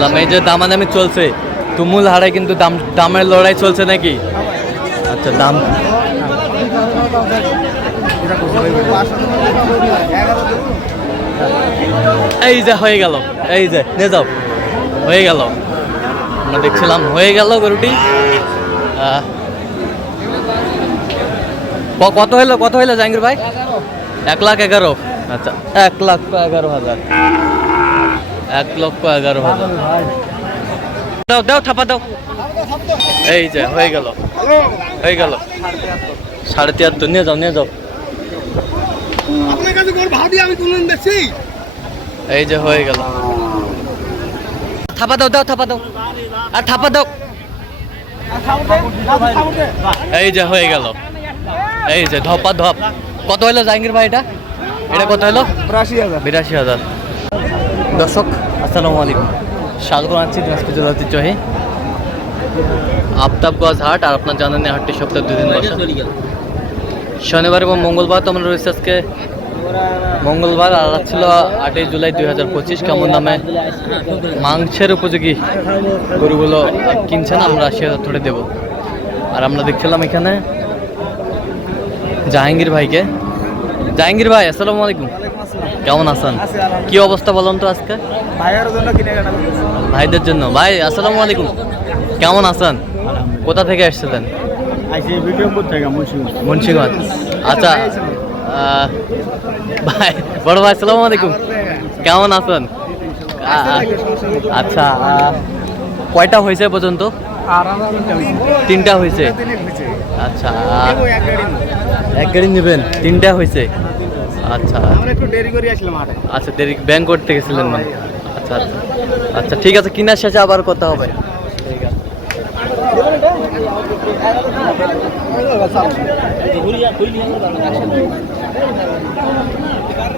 দেখছিলাম এই যে দামাদামি চলছে, তুমুল হারে কিন্তু দাম, দামের লড়াই চলছে নাকি? আচ্ছা দাম। এই যে হয়ে গেল, এই যে নে যাও, হয়ে গেল। আমরা দেখছিলাম, হয়ে গেল গরুটি। কত হইল কত হইল জাহাঙ্গীর ভাই? এক লাখ এগারো। আচ্ছা এক লাখ এগারো হাজার। এক লক্ষ এগারো হাজার। দাও দাও থাপা দাও। এই যে হয়ে গেল। হয়ে গেল। সাড়ে তিয়াত্তর নিয়ে যাও নিয়ে যাও। এই যে হয়ে গেল। থাপা দাও দাও থাপা দাও। আর থাপা দাও। এই যে হয়ে গেল। এই যে ধপা ধপ। কত হলো জাহাঙ্গীর ভাই এটা? এটা কত হলো? বিরাশি হাজার। বিরাশি হাজার। দর্শক, আসসালামু আলাইকুম। স্বাগত জানাচ্ছি দিনাজপুর জেলা ঐতিহ্যহী আফতাবগঞ্জ হাট আর আপনার জানেন হাটটি সপ্তাহে দুদিন বসে। শনিবার এবং মঙ্গলবার তো আমরা রয়েছে আজকে মঙ্গলবার, আর ছিল আটই জুলাই দুই হাজার পঁচিশ। কেমন দামে মাংসের উপযোগী গরুগুলো কিনছেন আমরা সে ধরে দেব। আর আমরা দেখছিলাম এখানে জাহাঙ্গীর ভাইকে জাহাঙ্গীর ভাই, আসসালামু আলাইকুম। কেমন আছেন? কি অবস্থা বলুন তো আজকে? ভাইদের জন্য। ভাই, আসসালামু আলাইকুম। কেমন আছেন? কোথা থেকে গা মুন্সিগঞ্জ। আচ্ছা ভাই, বড় ভাই, আসসালামু আলাইকুম। কেমন আছেন? আচ্ছা কয়টা হয়েছে পর্যন্ত? তিনটা হয়েছে? আচ্ছা এক গাড়ি নেবেন? তিনটা হয়েছে? আচ্ছা। আচ্ছা দেরি ব্যাংক করতে গেছিলেন মানে? আচ্ছা আচ্ছা। আচ্ছা ঠিক আছে, কিনার শেষে আবার কথা হবে। ঠিক আছে।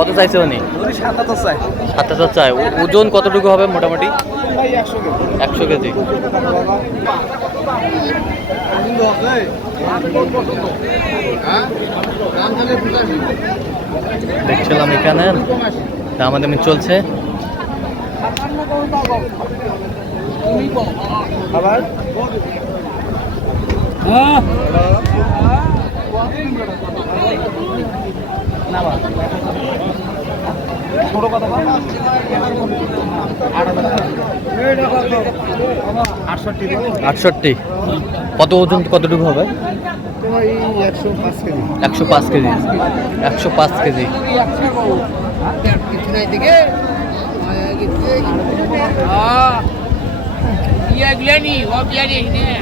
কত চাইছে উনি? সাতাত্তর চাই সাত হাজার চাই ও- ওজন কতটুকু হবে মোটামুটি? একশো কেজি। দেখছিলাম এখানে। দামাদামি চলছে। আবার? আটষট্টি। কত ওজন, কতটুকু হবে? একশো পাঁচ কেজি। একশো পাঁচ কেজি। একশো দশ। কেজি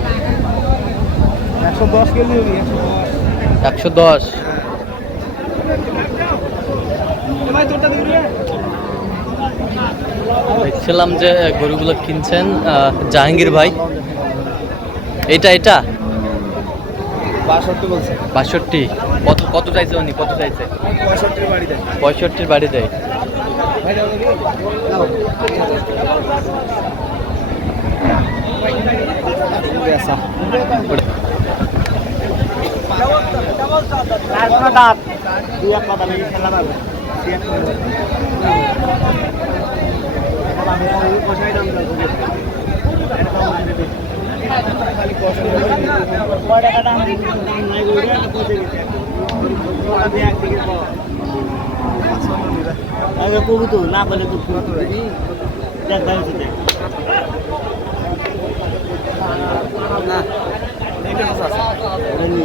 একশো দশ একশো দশ ভাই তোরটা দিবি রে দেখছিলাম যে গরুগুলো কিনছেন জাহাঙ্গীর ভাই। এটা এটা? বাষট্টি কত কত চাইছে উনি? কত চাইছে? পঁয়ষট্টির বাড়ি দেয়। দেয় দুই এক কথা লেগে খেলা যাবে আগে কবু তো না বলে তো দেখ। ভাই দেখ ওটাই নি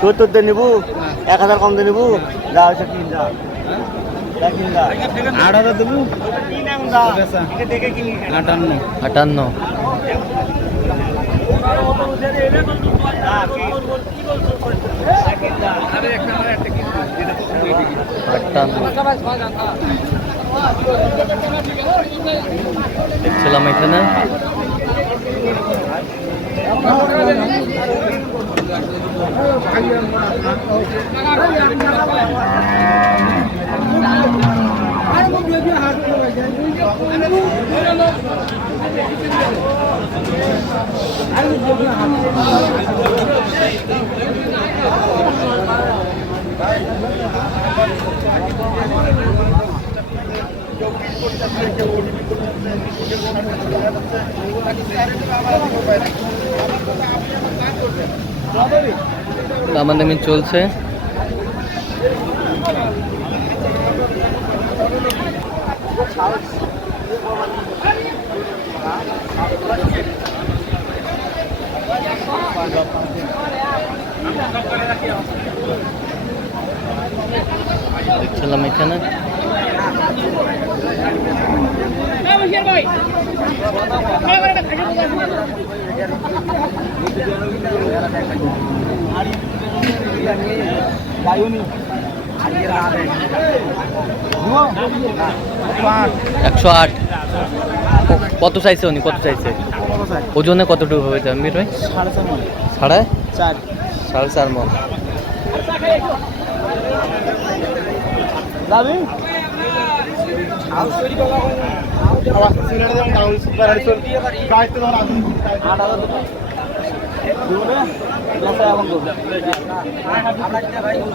সত্তর দিয়ে নেব এক হাজার কম দিয়ে নেব যা হয়েছে কিন যা। আট হাজার দেবো। আটান্ন। আটান্ন। আটান্ন। দেখছিলাম এখানে। দামাদামি চলছে। দেখছিলাম এখানে। একশো আট। কত চাইছে উনি? কত চাইছে? ওজনে কতটুকু হবে জামির ভাই? সাড়ে? চার সাড়ে চার মন।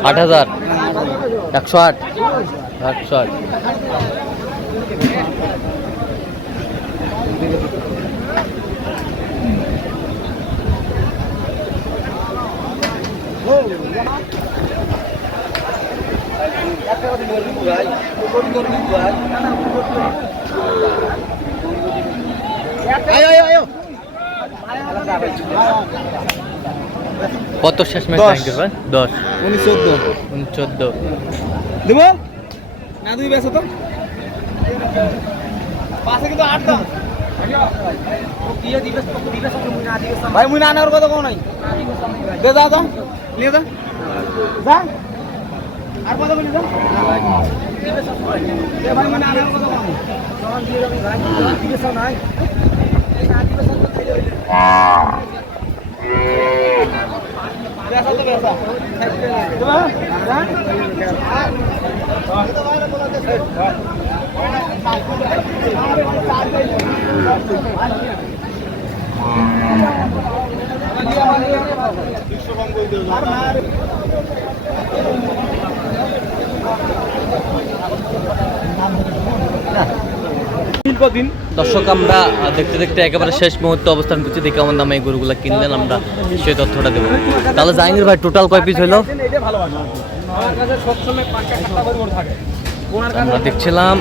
আট হাজার। একশো আট। একশো আট। কত শেষ ম্যাচ দশ। ব্যাংকের ভাই? দশ। উনি চোদ্দ। উনি চোদ্দ। দেবো? না দুই বেচো তো পাশে কিন্তু আট দাম ভাই মুই না আনার কথা কোন নাই। দে যাও তো নিয়ে যা। যা। আর কথা বলি ভাই মানে আনার কথা কোন নাই বেসা তো? বেসা দেবা দর্শক, আমরা দেখতে দেখতে একেবারে শেষ মুহূর্তে অবস্থান করছি। দেখে আমার নামে এই গরুগুলো কিনলেন, আমরা সেই তথ্যটা দেবো। তাহলে জাহাঙ্গীর ভাই টোটাল কয় পিস হইল? আমার দেখছিলাম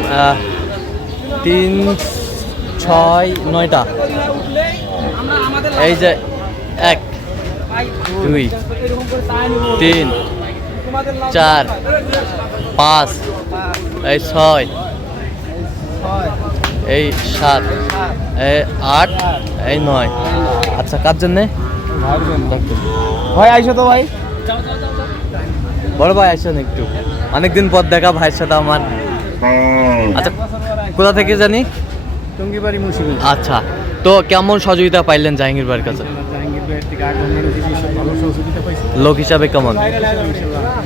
তিন, ছয়, নয়টা। এই যে এক, দুই, তিন, চার পাঁচ এই ছয় এই সাত এই আট এই নয় আচ্ছা কার জন্যে ভাই আইসো তো ভাই বড় ভাই আসেন একটু অনেকদিন পর দেখা ভাইয়ের সাথে আমার আচ্ছা কোথা থেকে জানি টঙ্গিবাড়ি আচ্ছা তো কেমন সহযোগিতা পাইলেন জাহাঙ্গীর ভাইয়ের কাছে লোক হিসাবে কেমন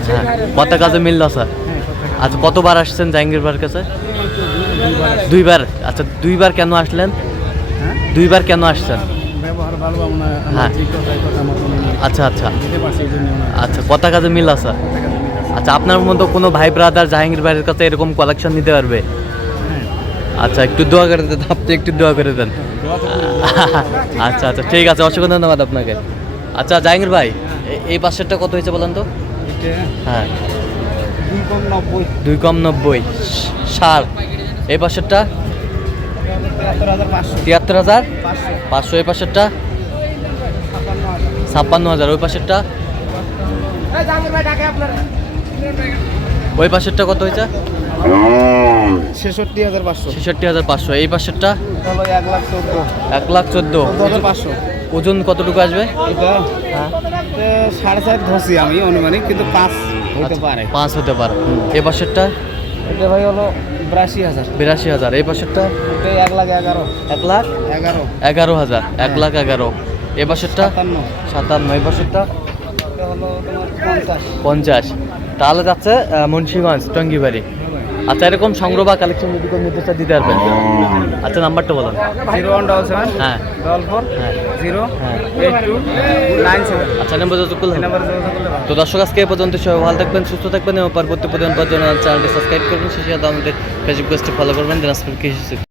হ্যাঁ কত কাজে মিলল স্যার আচ্ছা কতবার আসছেন জাহাঙ্গীর ভাইয়ের কাছে? দুইবার। আচ্ছা দুইবার কেন আসলেন? দুইবার কেন আসছেন? হ্যাঁ। কথা আচ্ছা আচ্ছা। আচ্ছা কত কাজে মিল আছে? আচ্ছা আপনার মতো কোনো ভাই ব্রাদার জাহাঙ্গীর ভাইয়ের কাছে এরকম কালেকশন নিতে পারবে? আচ্ছা একটু দোয়া করে দেন আপনি একটু দোয়া করে দেন। আচ্ছা আচ্ছা ঠিক আছে অসংখ্য ধন্যবাদ আপনাকে। আচ্ছা জাহাঙ্গীর ভাই এই পাশেরটা কত হয়েছে বলেন তো? হ্যাঁ। দুই কম নব্বই। ষাট এই পাশেরটা? তিয়াত্তর হাজার পাঁচশো। এই পাশেরটা? ছাপ্পান্ন হাজার। ওই পাশেরটা? ওই পাশেরটা কত হয়েছে? ছেষট্টি হাজার পাঁচশো। ছেষট্টি হাজার পাঁচশো। এই পাশেরটা? এক লাখ চোদ্দ। পাঁচশো। ওজন কতটুকু আসবে? সাড়ে চার ধরছি আমি অনুমানিক কিন্তু পাঁচ হতে পারে। পাঁচ হতে পারে। এ পাশেরটা? এটা ভাই হলো বিরাশি হাজার। বিরাশি হাজার। এই পাশেরটা? এক লাখ এগারো। এক লাখ? এগারো। এগারো হাজার। এক লাখ এগারো। এ পাশেরটা? সাতান্ন। সাতান্ন। এই পাশেরটা? পঞ্চাশ। তাহলে যাচ্ছে মুন্সিগঞ্জ টঙ্গিবাড়ি আচ্ছা এরকম সংগ্রহ বা কালেকশন যদি কোনো নির্দেশটা দিতে পারবেন। আচ্ছা নাম্বারটা বলুন জিরো ওয়ান ডবল সেভেন হ্যাঁ। ডবল ফোর হ্যাঁ। জিরো হ্যাঁ। Eight two nine seven. আচ্ছা নাম্বার যত এই নাম্বারে যোগাযোগ করলে তো দর্শক আজকে এ পর্যন্ত সবাই ভালো থাকবেন সুস্থ থাকবেন এবং পরবর্তী প্রতিদিন পর্যন্ত চ্যানেলটি সাবস্ক্রাইব করবেন সেই সাথে আমাদের ফেসবুক পেজটি ফলো করবেন দিনাজপুর কৃষি